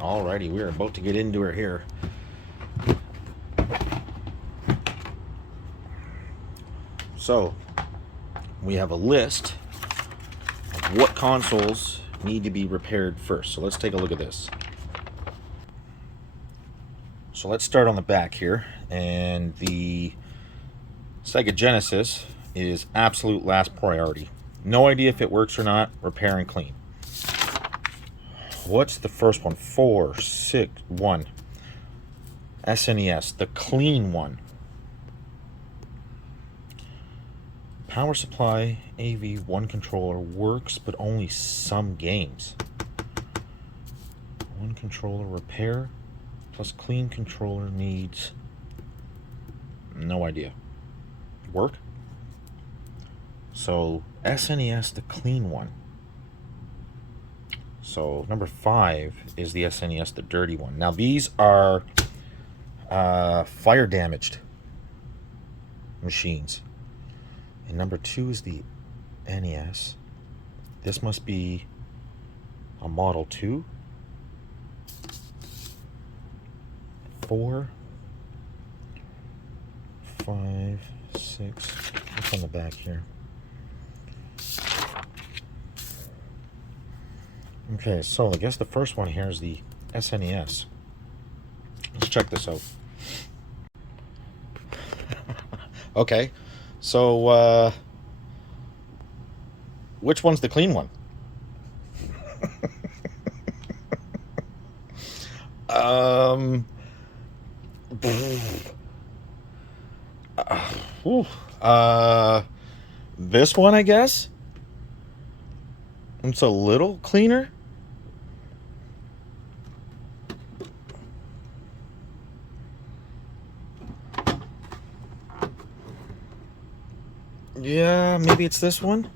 Alrighty, we're about to get into her here. So, we have a list of what consoles need to be repaired first. So let's take a look at this. So let's start on the back here. And the Sega Genesis is absolute last priority. No idea if it works or not. Repair and clean. What's the first one? 461. SNES, the clean one. Power supply AV1 controller works, but only some games. One controller repair plus clean controller needs. No idea. Work? So SNES, the clean one. So number 5 is the SNES, the dirty one. Now these are fire damaged machines. And number 2 is the NES. This must be a Model 2. 4, 5, 6. What's on the back here? Okay, so I guess the first one here is the SNES. Let's check this out. Okay, so which one's the clean one? This one, I guess. It's a little cleaner. Yeah, maybe it's this one.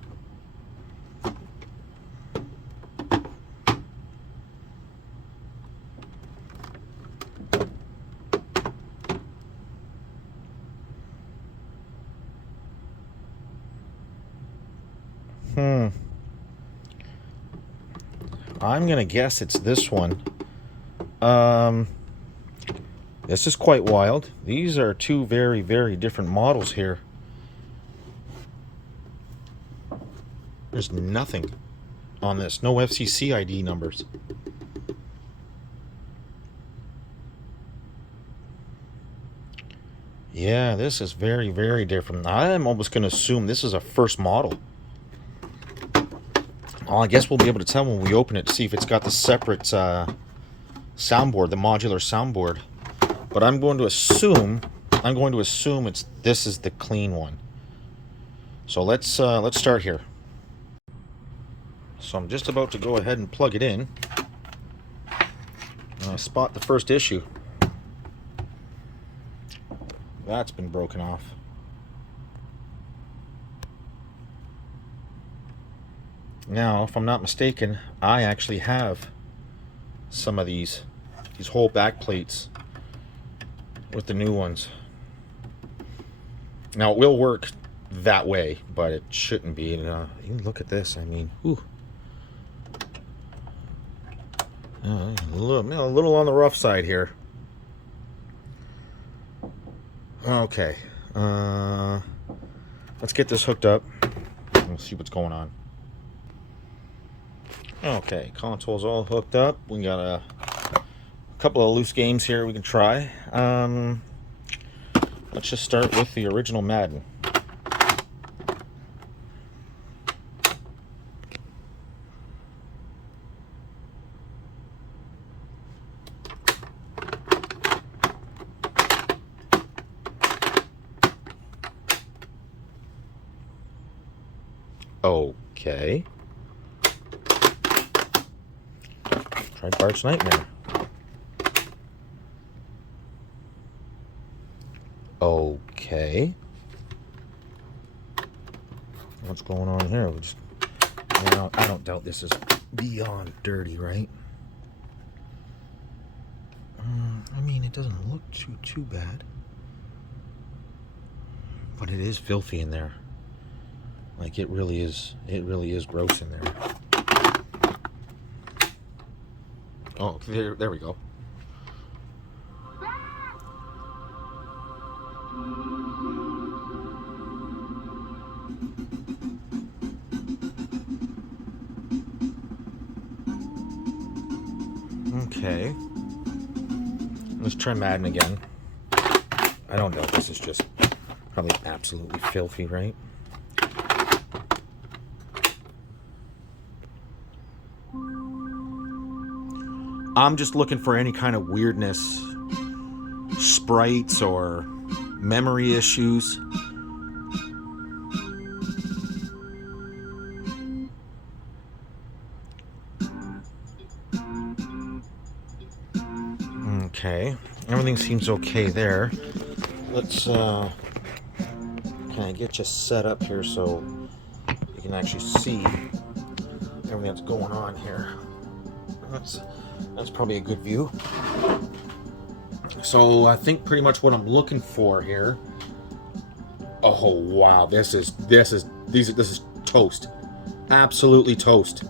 I'm gonna guess it's this one. This is quite wild. These are two very, very different models here. There's nothing on this. No FCC ID numbers. Yeah, this is very, very different. I'm almost going to assume this is a first model. Well, I guess we'll be able to tell when we open it to see if it's got the separate soundboard, the modular soundboard. But I'm going to assume this is the clean one. So let's start here. So I'm just about to go ahead and plug it in. And I spot the first issue. That's been broken off. Now, if I'm not mistaken, I actually have some of these whole back plates with the new ones. Now, it will work that way, but it shouldn't be. You can look at this. I mean, whew. A little on the rough side here. Okay, let's get this hooked up. We'll see what's going on. Okay, console's all hooked up. We got a couple of loose games here we can try. Let's just start with the original Madden. Okay. Try Bart's Nightmare. Okay. What's going on here? I don't doubt this is beyond dirty, right? I mean, it doesn't look too bad. But it is filthy in there. Like it really is gross in there. Oh, there we go. Okay. Let's try Madden again. I don't know. This is just probably absolutely filthy, right? I'm just looking for any kind of weirdness, sprites or memory issues. Okay, everything seems okay there. Let's, can I get you set up here so you can actually see everything that's going on here? That's probably a good view. So I think pretty much what I'm looking for here. Oh wow, this is toast. Absolutely toast.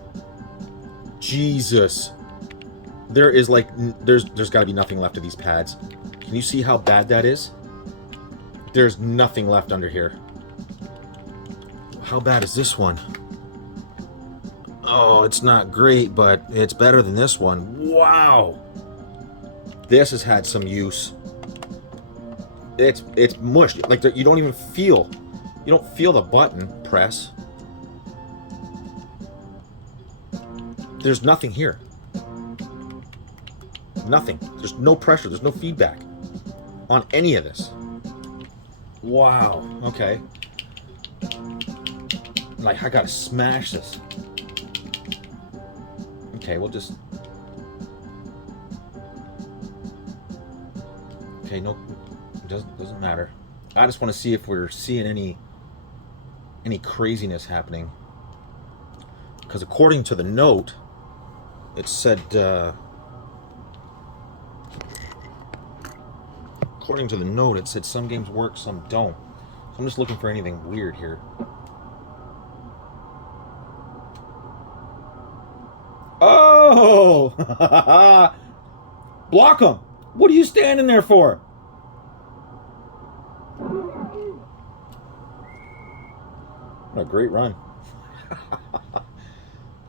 Jesus. There is like there's got to be nothing left of these pads. Can you see how bad that is? There's nothing left under here. How bad is this one? Oh, it's not great, but it's better than this one. Wow. This has had some use. It's mushed. Like you don't even feel. You don't feel the button press. There's nothing here. Nothing. There's no pressure. There's no feedback on any of this. Wow. Okay. Like, I gotta smash this. Okay, we'll just... Okay, no... It doesn't matter. I just want to see if we're seeing any craziness happening. Because according to the note, it said... According to the note, it said some games work, some don't. So I'm just looking for anything weird here. Oh! Block him! What are you standing there for? What a great run.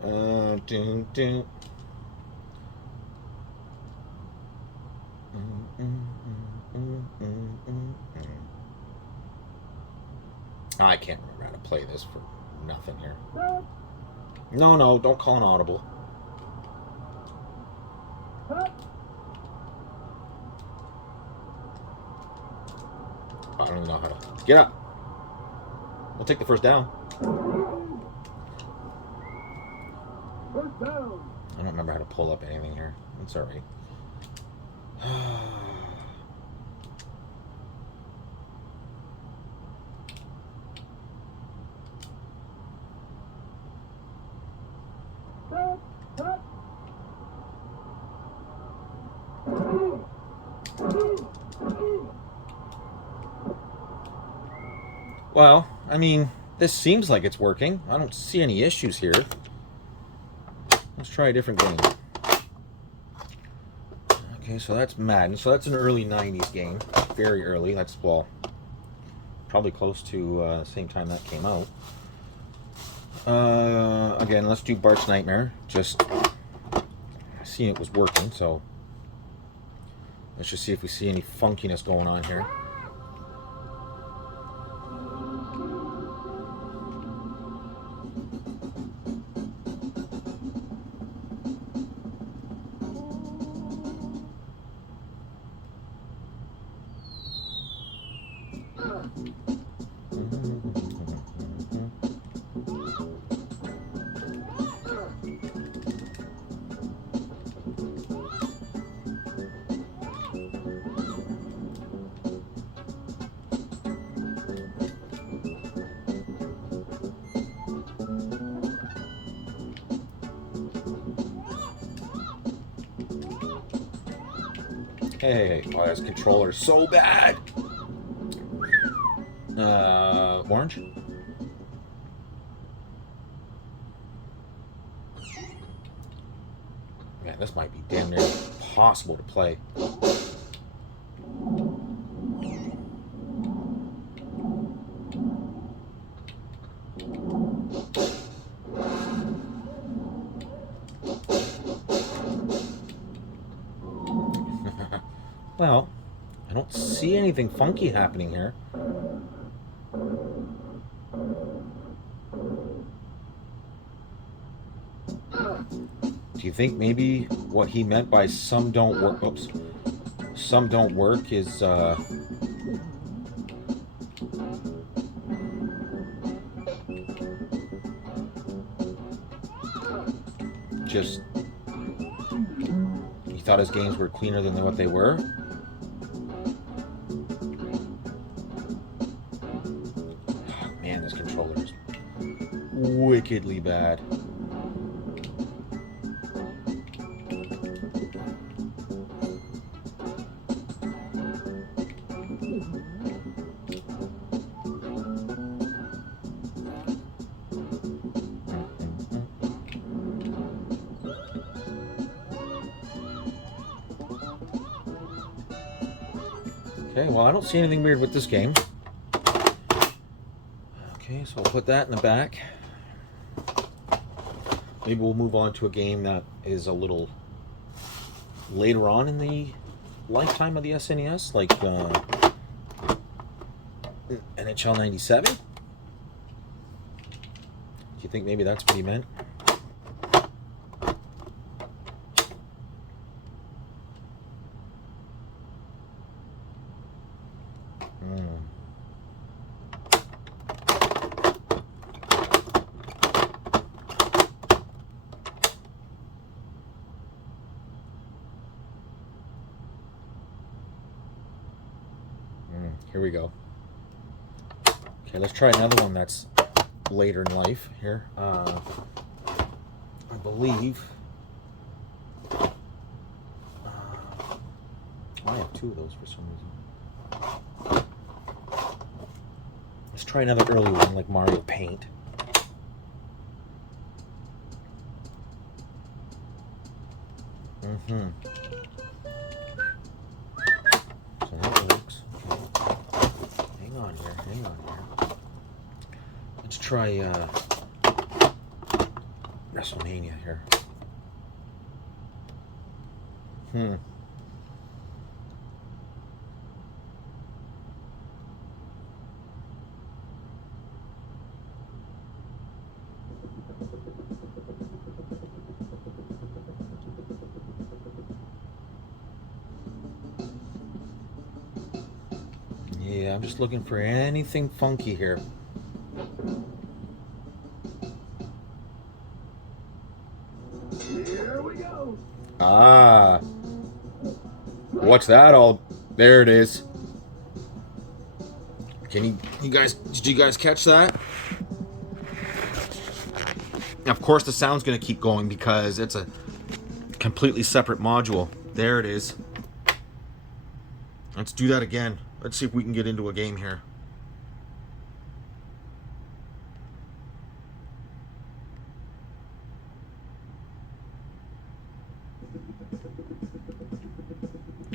Dun, dun. I can't remember how to play this for nothing here. No, don't call an audible. I don't even know how to... Get up! We'll take the first down. First down! I don't remember how to pull up anything here. It's alright. Well, I mean, this seems like it's working. I don't see any issues here. Let's try a different game. Okay, so that's Madden. So that's an early 90s game. Very early. That's, well, probably close to the same time that came out. Again, let's do Bart's Nightmare. Just seeing it was working, so let's just see if we see any funkiness going on here. Hey, oh, this controller is so bad. Orange? Yeah, Man, this might be damn near impossible to play. Well, I don't see anything funky happening here. Do you think maybe what he meant by some don't work? Oops. Some don't work is just he thought his games were cleaner than what they were. Oh, man, this controller is wickedly bad. Okay, well, I don't see anything weird with this game. Okay, so I'll put that in the back. Maybe we'll move on to a game that is a little later on in the lifetime of the SNES, like NHL 97. Do you think maybe that's what he meant? Here we go. Okay, let's try another one that's later in life here. I believe I have two of those for some reason. Let's try another early one like Mario Paint. So that works. Hang on here. Let's try WrestleMania here. Yeah, I'm just looking for anything funky here. Here we go. Ah. What's that all? There it is. Did you guys catch that? Of course the sound's going to keep going because it's a completely separate module. There it is. Let's do that again. Let's see if we can get into a game here.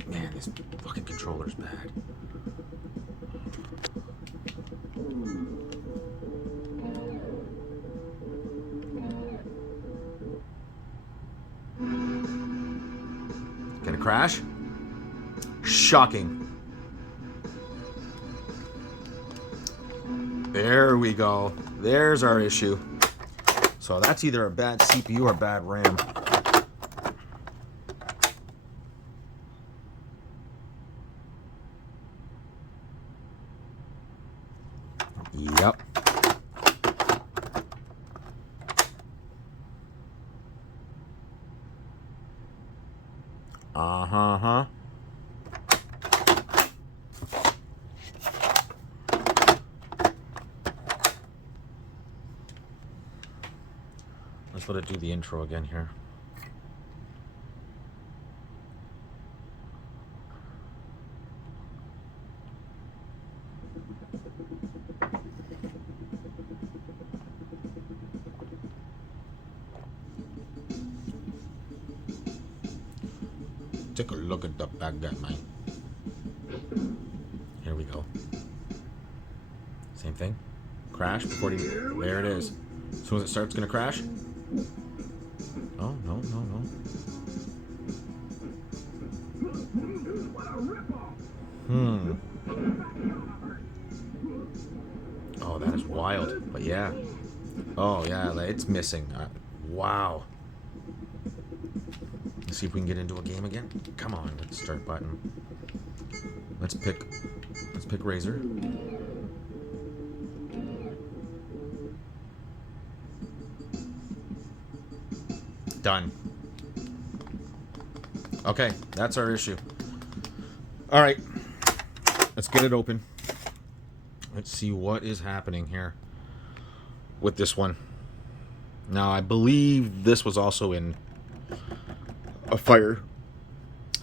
Man, this fucking controller's bad. Gonna crash? Shocking. There we go. There's our issue. So that's either a bad CPU or bad RAM. Yep. Uh-huh. Let's let it do the intro again here. take a look at the back guy, man. Here we go. Same thing. Crash before there it is. As soon as it starts, it's gonna crash. Oh, no. Oh, that is wild. But yeah. Oh, yeah, it's missing. Wow. Let's see if we can get into a game again. Come on, let's start button. Let's pick Razor. Done. Okay, that's our issue. All right, let's get it open. Let's see what is happening here with this one. Now, I believe this was also in a fire.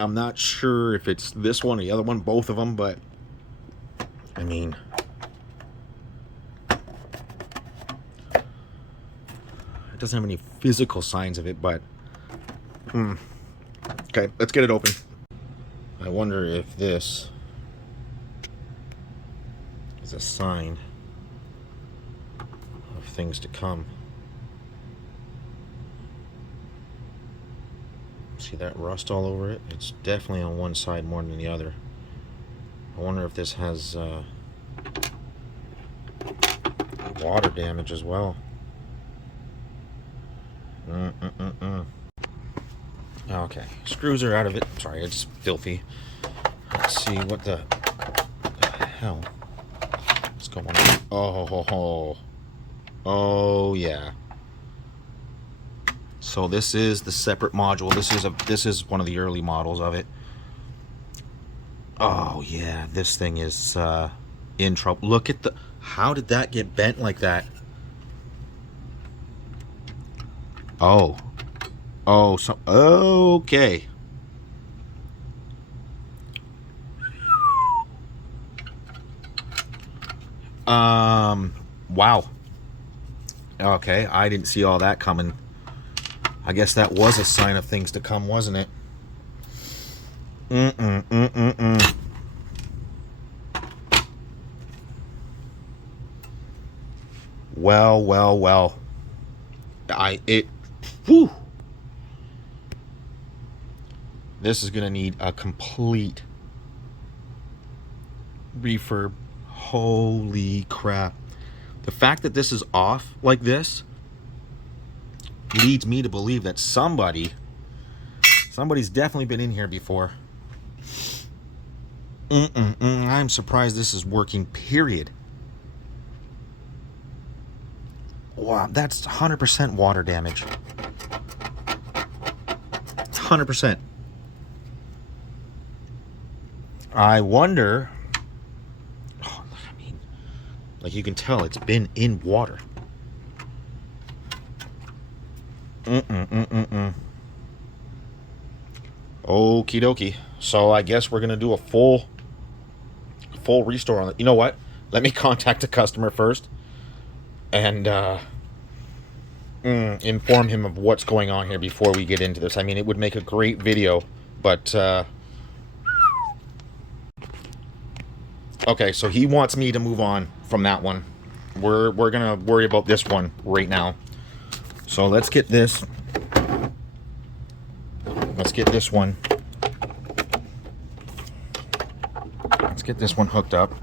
I'm not sure if it's this one or the other one, both of them, but I mean, it doesn't have any physical signs of it, but okay, let's get it open. I wonder if this is a sign of things to come. See that rust all over it? It's definitely on one side more than the other. I wonder if this has water damage as well. Okay, screws are out of it. Sorry, it's filthy. Let's see what the hell is going on. Oh yeah. So this is the separate module. This is one of the early models of it. Oh yeah, this thing is in trouble. Look at how did that get bent like that? Okay. Wow. Okay, I didn't see all that coming. I guess that was a sign of things to come, wasn't it? Well. Whew. This is gonna need a complete refurb. Holy crap. The fact that this is off like this leads me to believe that somebody's definitely been in here before. I'm surprised this is working, period. Wow, that's 100% water damage. 100%. I wonder... Oh, I mean, like you can tell, it's been in water. Okie dokie. So I guess we're gonna do a full restore on it. You know what? Let me contact the customer first and inform him of what's going on here before we get into this. I mean, it would make a great video, but okay, so he wants me to move on from that one. We're gonna worry about this one right now. So let's get this. Let's get this one. Let's get this one hooked up.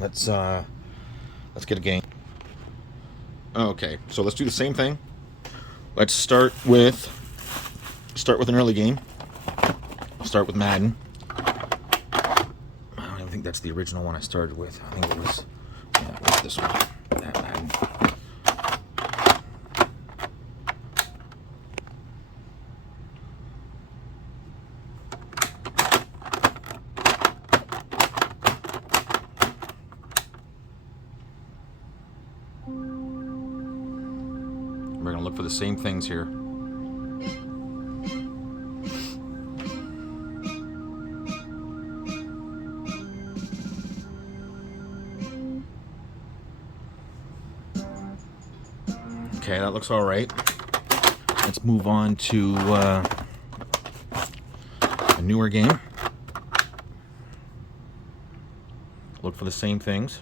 Let's get a game. Okay, so let's do the same thing. Let's start with an early game. Start with Madden. I don't even think that's the original one I started with. I think it was this one. That Madden. We're gonna look for the same things here. Okay, that looks all right. let's move on to a newer game. Look for the same things.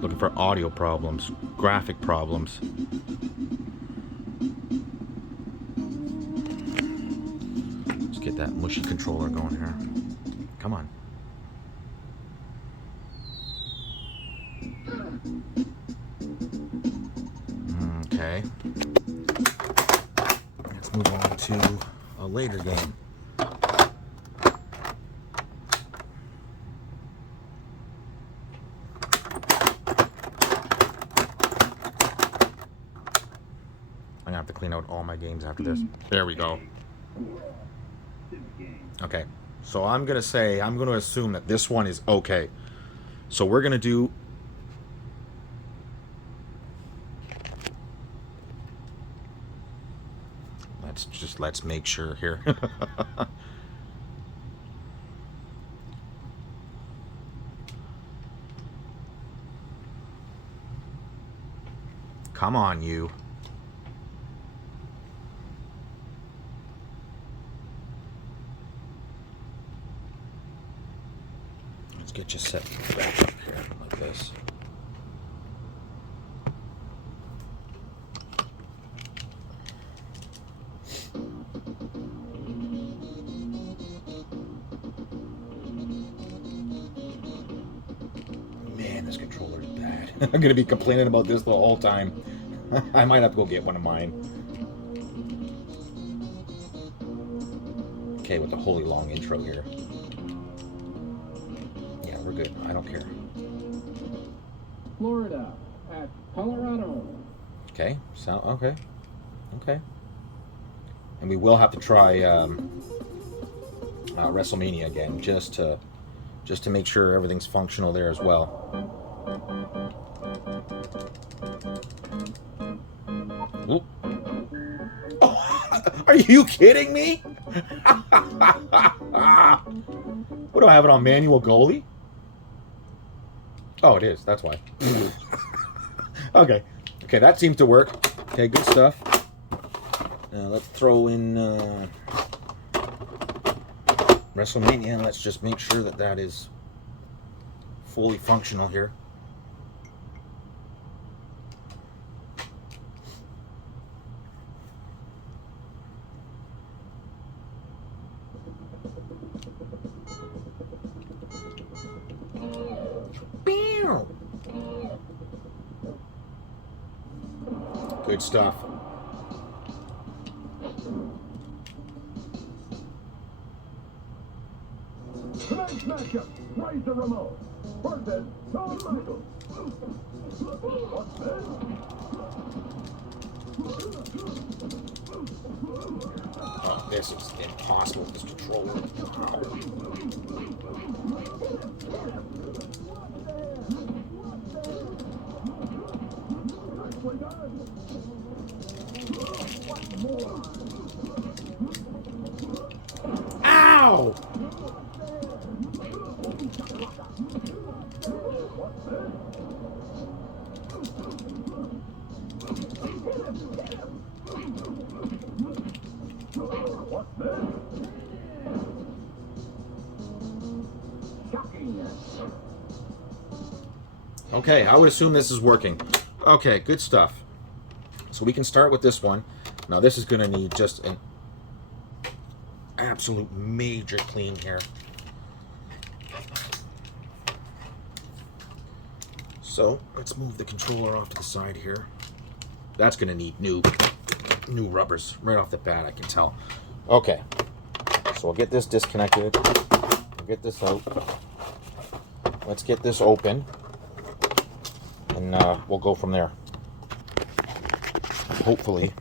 Looking for audio problems, graphic problems. Let's get that mushy controller going here. Come on. Okay. Let's move on to a later game. I'm gonna have to clean out all my games after this. There we go. Okay, so I'm gonna assume that this one is okay. So we're gonna do let's make sure here. Come on, you. Let's get you set back up here like this. Man, this controller's bad. I'm going to be complaining about this the whole time. I might have to go get one of mine. Okay, with the holy long intro here. Yeah, we're good. I don't care. Florida at Colorado. Okay, okay. And we will have to try WrestleMania again, just to make sure everything's functional there as well. Oop. Oh, are you kidding me? What do I have it on, manual goalie? Oh, it is. That's why. Okay, that seems to work. Okay, good stuff. Now let's throw in WrestleMania, and let's just make sure that is fully functional here. Good stuff. Tonight's matchup, raise the remote. Versus Shawn Michaels. What's this? Oh, this is impossible with this controller. Ow! Okay, I would assume this is working. Okay, good stuff. So we can start with this one. Now this is going to need just an absolute major clean here. So let's move the controller off to the side here. That's going to need new rubbers right off the bat, I can tell. Okay, so we'll get this disconnected. We'll get this out. Let's get this open, and we'll go from there. Hopefully.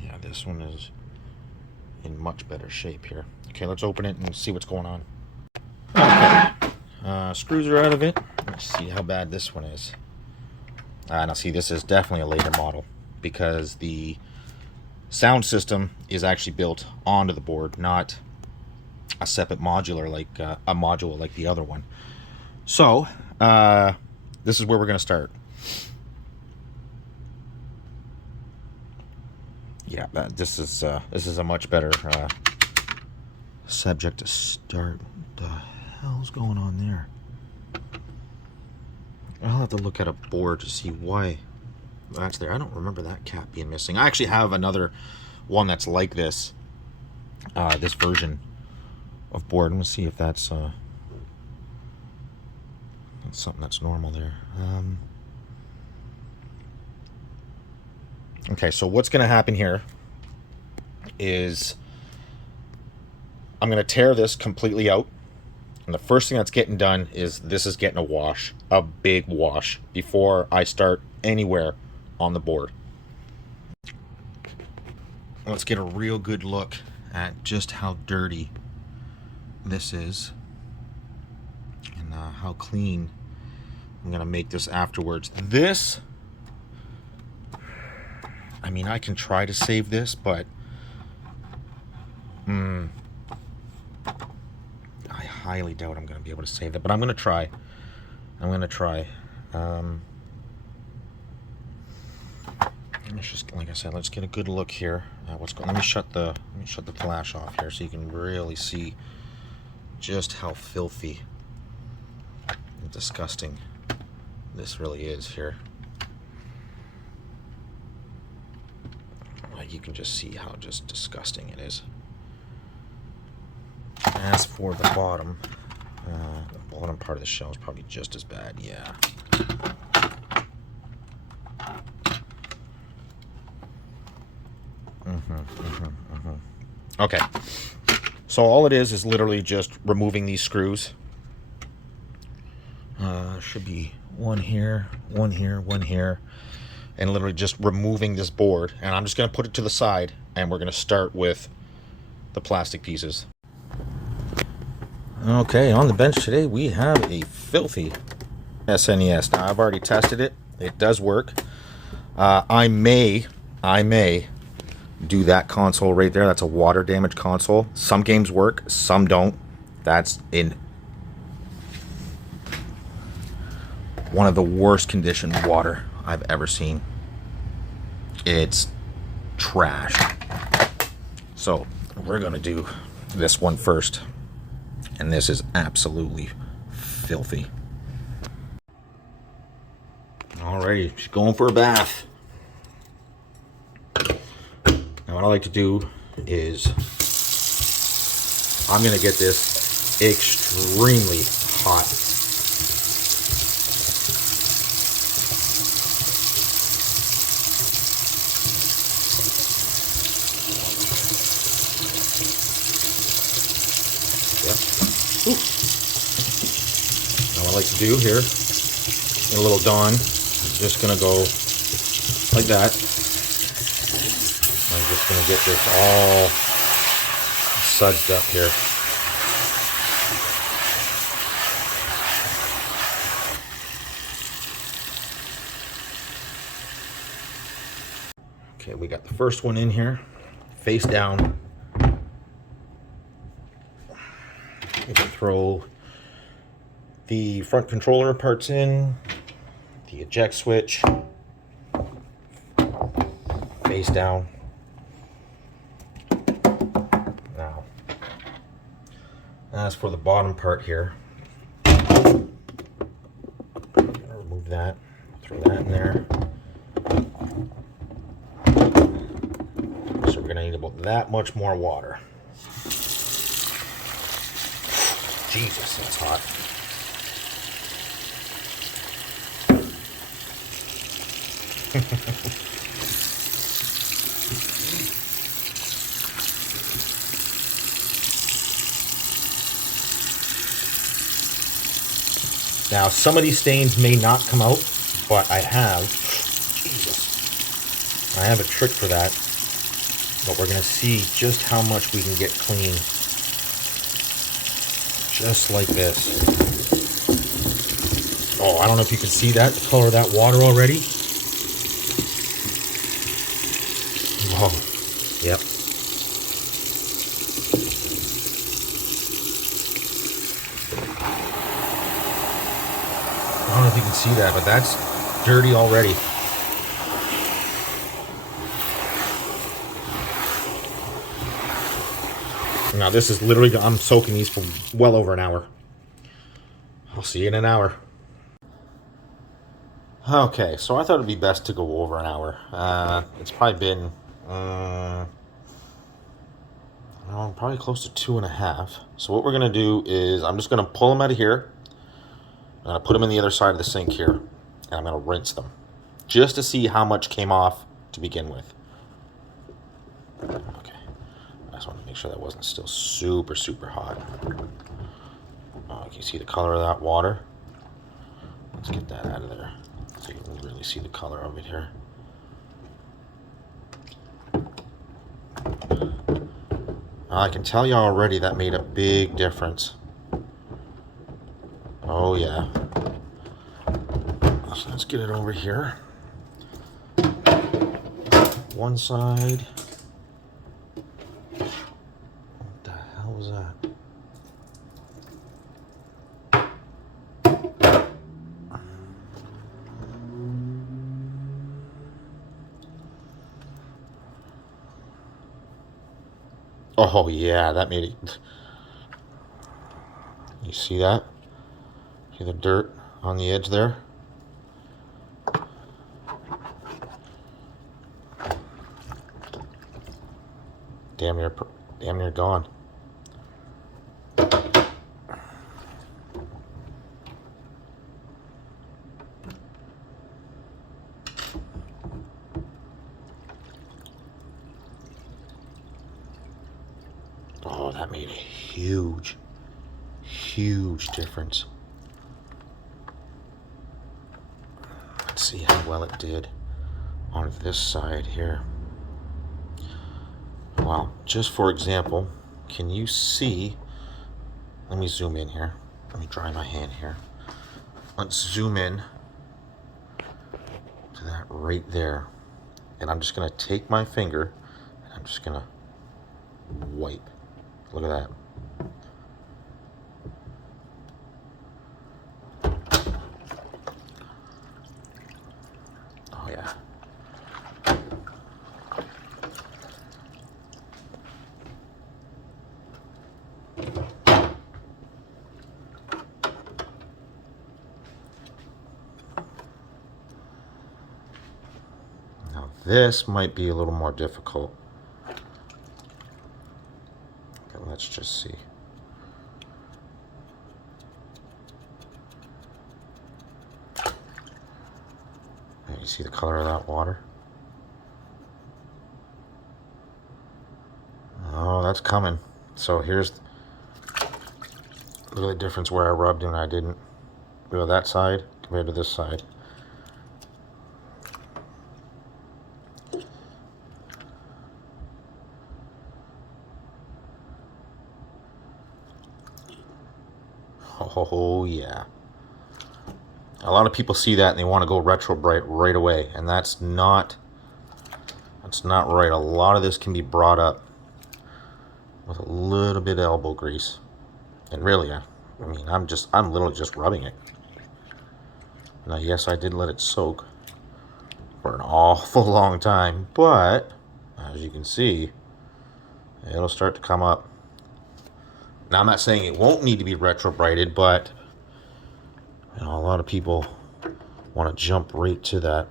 Yeah, this one is in much better shape here. Okay, let's open it and see what's going on. Okay, screws are out of it. Let's see how bad this one is. Now see, this is definitely a later model because the sound system is actually built onto the board, not a separate modular, like a module like the other one. So this is where we're going to start. Yeah, this is a much better subject to start. What the hell's going on there? I'll have to look at a board to see why that's there. I don't remember that cap being missing. I actually have another one that's like this. This version of board. Let's see if that's something that's normal there. Okay, so what's going to happen here is I'm going to tear this completely out. And the first thing that's getting done is this is getting a wash, a big wash, before I start anywhere on the board. Let's get a real good look at just how dirty this is and how clean I'm going to make this afterwards. This, I mean, I can try to save this, but I highly doubt I'm going to be able to save it, but I'm going to try. Let's just, like I said, let's get a good look here at what's going on. Let me shut the flash off here so you can really see just how filthy and disgusting this really is here. Like, you can just see how just disgusting it is. As for the bottom part of the shell is probably just as bad. Yeah. Okay, so all it is literally just removing these screws. Should be one here, one here, one here, and literally just removing this board. And I'm just going to put it to the side, and we're going to start with the plastic pieces. Okay, on the bench today we have a filthy SNES. Now, I've already tested it. It does work. I may do that console right there. That's a water damaged console. Some games work, some don't. That's in one of the worst conditioned water I've ever seen. It's trash. So we're gonna do this one first, and this is absolutely filthy. Alrighty, she's going for a bath. Now what I like to do is I'm going to get this extremely hot. Yep. Ooh. Now what I like to do here, in a little Dawn, is just going to go like that. I'm just going to get this all sudsed up here. Okay, we got the first one in here, face down. We can throw the front controller parts in, the eject switch, face down. Now, as for the bottom part here, remove that, throw that in there. So we're going to need about that much more water. Jesus, that's hot. Now, some of these stains may not come out, but I have a trick for that. But we're going to see just how much we can get clean. Just like this. Oh, I don't know if you can see that, the color of that water already. Whoa. Yep. I don't know if you can see that, but that's dirty already. Now this is literally, I'm soaking these for well over an hour. I'll see you in an hour. Okay, so I thought it'd be best to go over an hour. It's probably been, probably close to 2.5. So what we're gonna do is I'm just gonna pull them out of here. I'm gonna put them in the other side of the sink here, and I'm gonna rinse them, just to see how much came off to begin with. Okay, I just want to make sure that wasn't still super, super hot. Can you see the color of that water? Let's get that out of there so you can really see the color of it here. I can tell you already that made a big difference. Oh yeah. So let's get it over here. One side. What the hell was that? Oh yeah, that made it. You see that? See the dirt on the edge there? Damn near gone. Oh, that made a huge, huge difference. Let's see how well it did on this side here. Well, just for example, can you see? Let me zoom in here. Let me dry my hand here. Let's zoom in to that right there. And I'm just going to take my finger and I'm just going to wipe. Look at that. Oh yeah. Now this might be a little more difficult. Let's just see. You see the color of that water? Oh, that's coming. So here's, look at the difference where I rubbed and I didn't. Look at that side compared to this side. Oh yeah. A lot of people see that and they want to go retro bright right away, and that's not right. A lot of this can be brought up with a little bit of elbow grease. And really, I mean, I'm literally just rubbing it. Now, yes, I did let it soak for an awful long time, but as you can see, it'll start to come up. Now, I'm not saying it won't need to be retro-brighted, but you know, a lot of people want to jump right to that.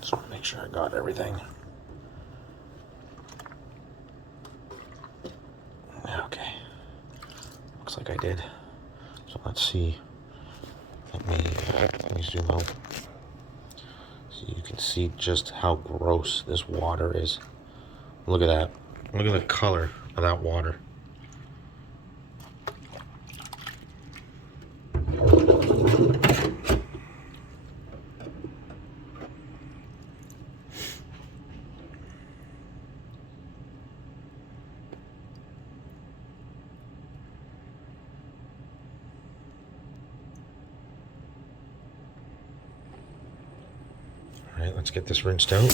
Just want to make sure I got everything. Okay. Looks like I did. So let's see. Let me zoom out. So you can see just how gross this water is. Look at that. Look at the color of that water. All right, let's get this rinsed out.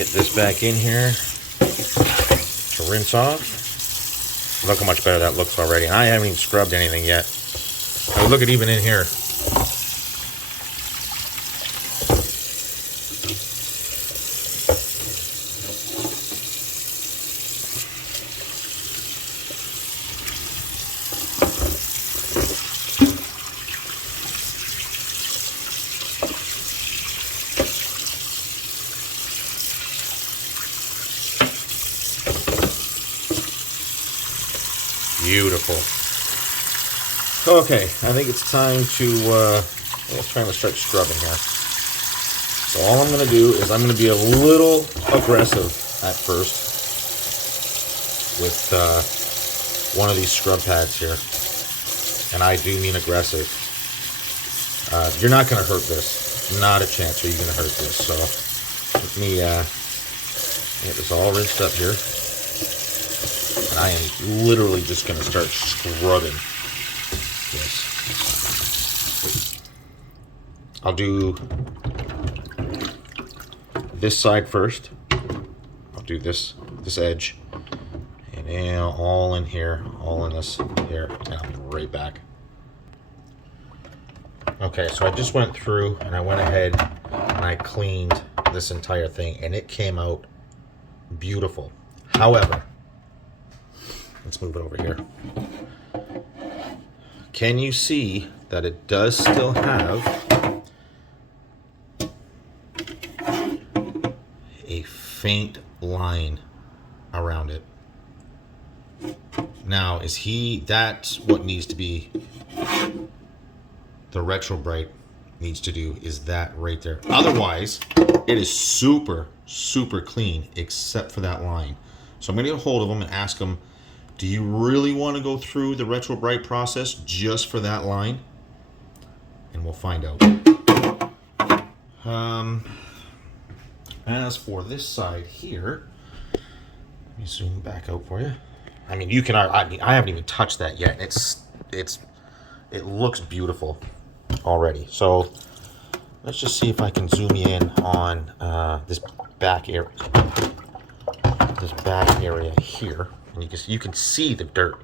Get this back in here to rinse off. Look how much better that looks already. And I haven't even scrubbed anything yet. Now look at even in here. Beautiful. Okay, I think it's time to start scrubbing here. So all I'm going to do is I'm going to be a little aggressive at first with one of these scrub pads here. And I do mean aggressive. You're not going to hurt this. Not a chance are you going to hurt this. So let me get this all rinsed up here. And I am literally just going to start scrubbing this. I'll do this side first. I'll do this edge. And then all in here, all in this here. And I'll be right back. Okay, so I just went through and I went ahead and I cleaned this entire thing. And it came out beautiful. However, let's move it over here. Can you see that it does still have a faint line around it? Now, that's what needs to be, the Retro Bright needs to do, is that right there. Otherwise, it is super, super clean, except for that line. So I'm going to get a hold of them and ask them, do you really want to go through the Retro Bright process just for that line? And we'll find out. As for this side here, let me zoom back out for you. I mean, you can. I haven't even touched that yet. It looks beautiful already. So let's just see if I can zoom in on this back area. This back area here. And you can see the dirt.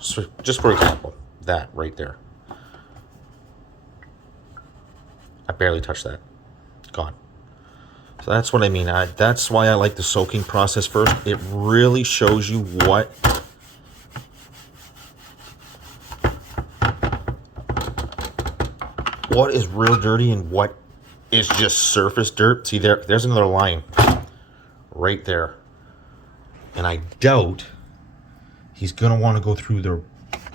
So just for example, that right there. I barely touched that. Gone. So that's what I mean. That's why I like the soaking process first. It really shows you what is real dirty and what is just surface dirt. See, there's another line right there. And I doubt he's going to want to go through the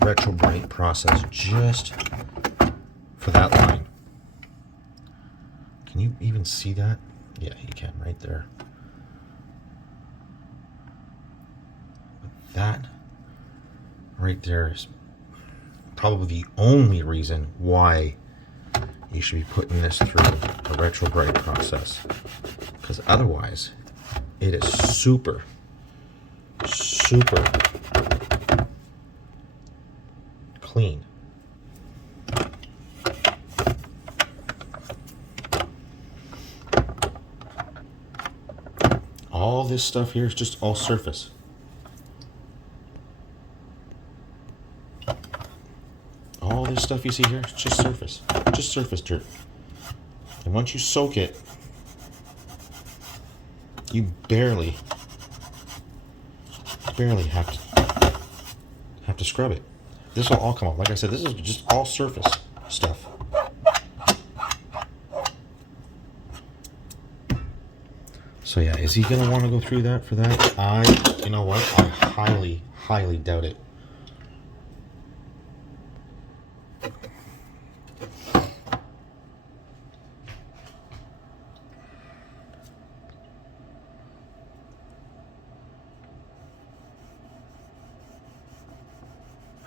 Retro Bright process just for that line. Can you even see that? Yeah, you can right there. That right there is probably the only reason why you should be putting this through the Retro Bright process, because otherwise it is super clean. All this stuff here is just all surface. All this stuff you see here is just surface dirt. And once you soak it, you barely have to scrub it. This will all come up. Like I said, this is just all surface stuff. So yeah, is he gonna want to go through that for that? You know what? I highly doubt it.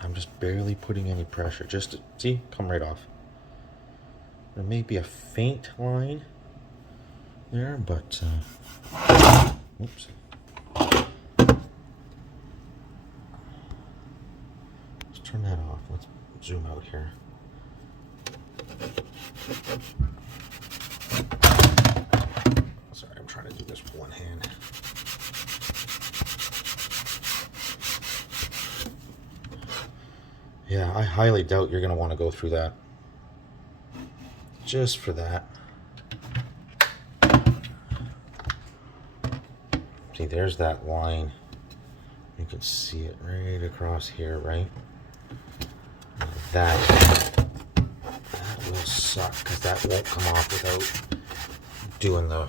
I'm just barely putting any pressure. Just to, see, come right off. There may be a faint line there, but oops. Let's turn that off. Let's zoom out here. highly doubt you're going to want to go through that. Just for that. See, there's that line. You can see it right across here, right? That will suck, because that won't come off without doing the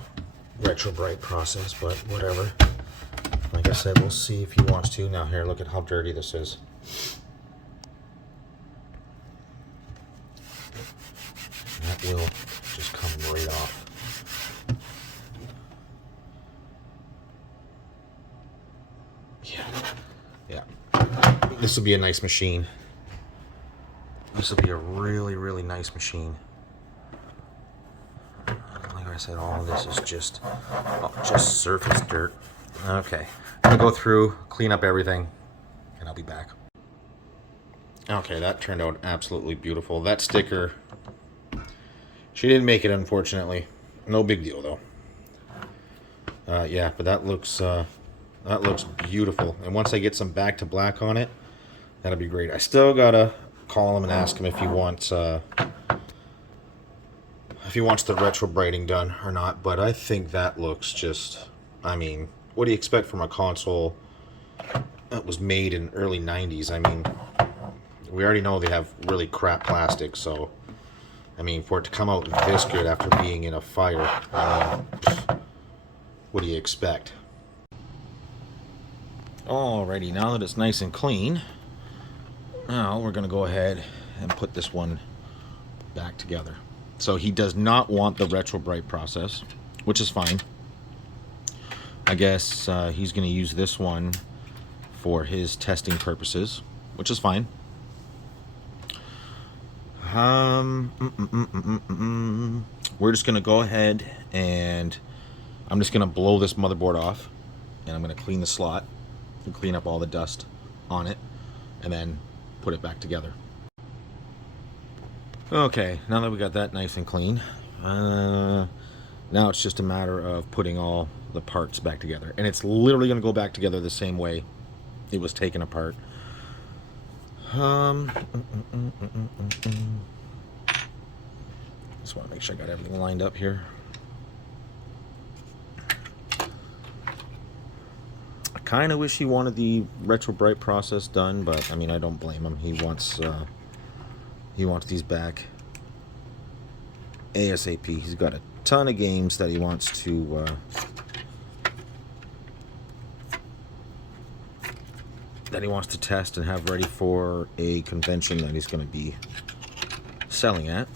retro bright process, but whatever. Like I said, we'll see if he wants to. Now here, look at how dirty this is. That will just come right off. Yeah. This will be a nice machine. This will be a really, really nice machine. Like I said, all of this is just surface dirt. Okay, I'm gonna go through, clean up everything, and I'll be back. Okay, that turned out absolutely beautiful. That sticker, she didn't make it, unfortunately. No big deal though. Yeah, but that looks beautiful. And once I get some back to black on it, that'll be great. I still gotta call him and ask him if he wants the retro brighting done or not. But I think that looks just, I mean, what do you expect from a console that was made in early 90s? I mean, we already know they have really crap plastic, so I mean, for it to come out this good after being in a fire, what do you expect? Alrighty, now that it's nice and clean, now we're going to go ahead and put this one back together. So he does not want the retro bright process, which is fine. I guess he's going to use this one for his testing purposes, which is fine. We're just going to go ahead and I'm just going to blow this motherboard off, and I'm going to clean the slot and clean up all the dust on it, and then put it back together. Okay, now that we got that nice and clean, now it's just a matter of putting all the parts back together, and it's literally going to go back together the same way it was taken apart. Just want to make sure I got everything lined up here. I kind of wish he wanted the retro bright process done, but I mean, I don't blame him. He wants these back ASAP. He's got a ton of games that he wants to test and have ready for a convention that he's going to be selling at.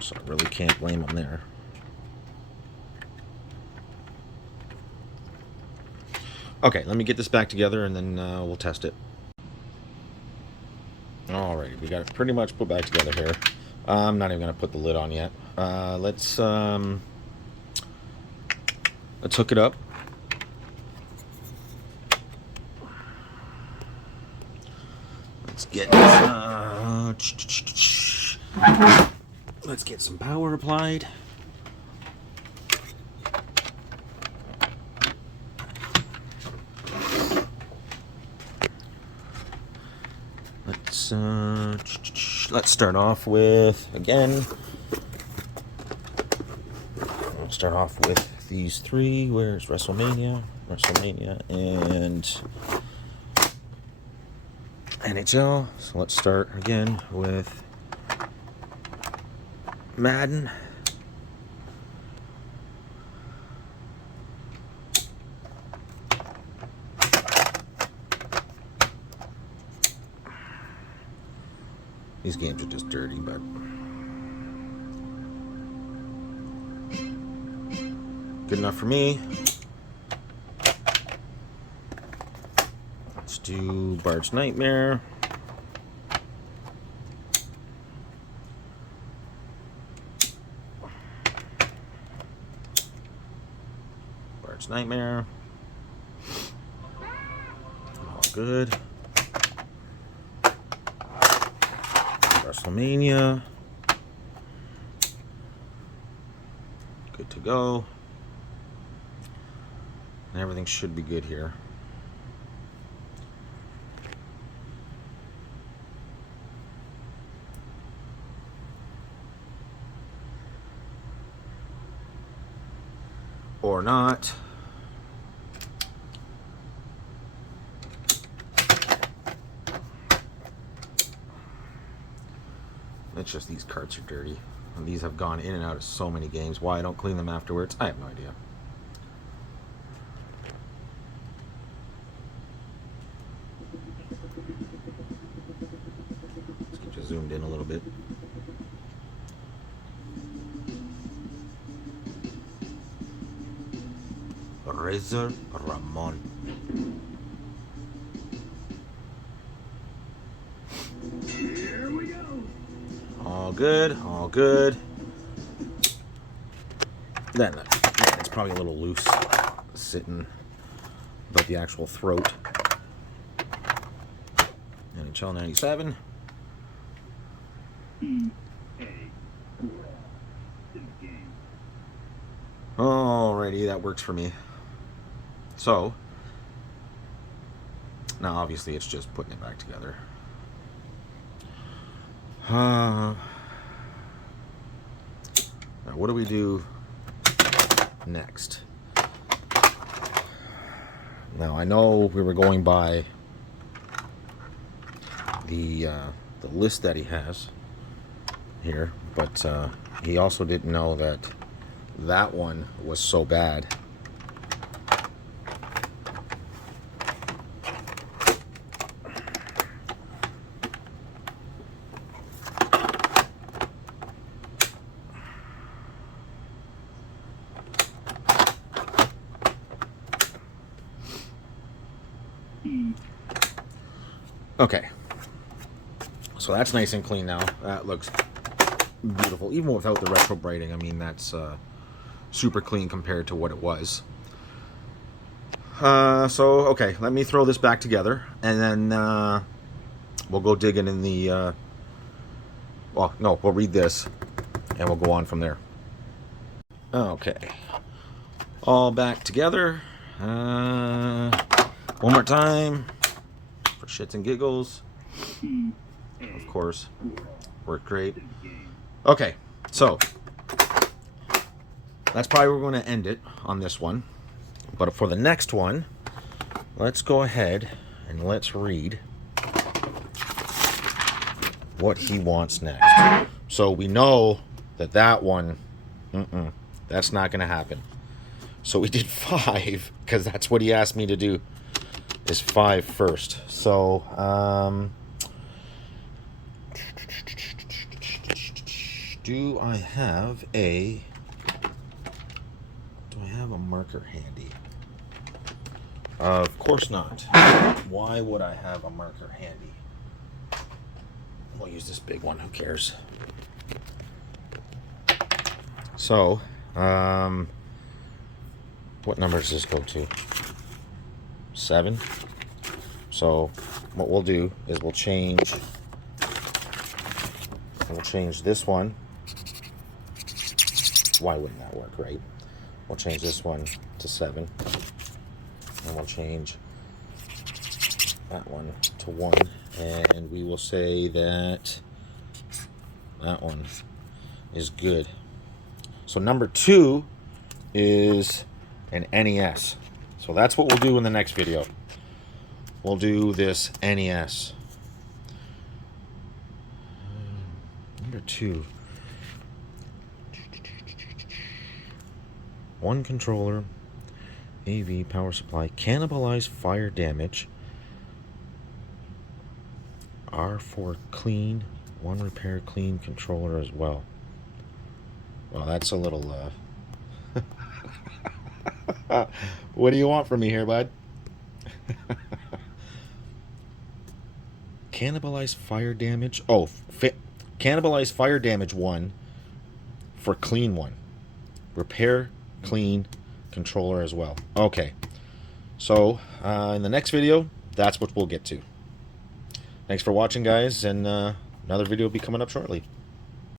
So I really can't blame him there. Okay, let me get this back together and then we'll test it. Alrighty, we got it pretty much put back together here. I'm not even going to put the lid on yet. Let's hook it up. Let's get some power applied. Let's start off with, again, I'll start off with these three. Where's WrestleMania, and NHL. So let's start again with Madden. These games are just dirty, but good enough for me. Let's do Bart's Nightmare. Bart's Nightmare. All good. WrestleMania. Good to go. Everything should be good here. Or not. It's just these carts are dirty. And these have gone in and out of so many games. Why I don't clean them afterwards, I have no idea. Let's get you zoomed in a little bit. Razor Ramon. Here we go. All good, all good. Then it's probably a little loose, sitting above the actual throat. NHL 97. Alrighty, that works for me. So, now obviously it's just putting it back together. Now what do we do next? Now I know we were going by the list that he has here, but he also didn't know that that one was so bad. Okay, so that's nice and clean now. That looks beautiful, even without the retro brighting. I mean, that's super clean compared to what it was. So, okay, let me throw this back together, and then we'll go digging in the... well, no, we'll read this, and we'll go on from there. Okay, all back together. One more time. For shits and giggles. Of course. Worked great. Okay, so that's probably where we're going to end it on this one. But for the next one, let's go ahead and let's read what he wants next. So we know that that one, that's not going to happen. So we did 5, because that's what he asked me to do, is 5 first. So, do I have a marker handy? Of course not. Why would I have a marker handy? We'll use this big one, who cares? So, what number does this go to? 7. So what we'll do is we'll change this one. Why wouldn't that work, right? We'll change this one to 7, and we'll change that one to 1, and we will say that that one is good. So number 2 is an NES. So that's what we'll do in the next video. We'll do this NES. Number 2. 1 controller, AV, power supply, cannibalize fire damage, R4 clean, 1 repair clean controller as well. Well, that's a little, what do you want from me here, bud? Cannibalize fire damage. Oh, cannibalize fire damage 1 for clean 1. Repair clean controller as well. Okay. So, in the next video, that's what we'll get to. Thanks for watching, guys, and another video will be coming up shortly.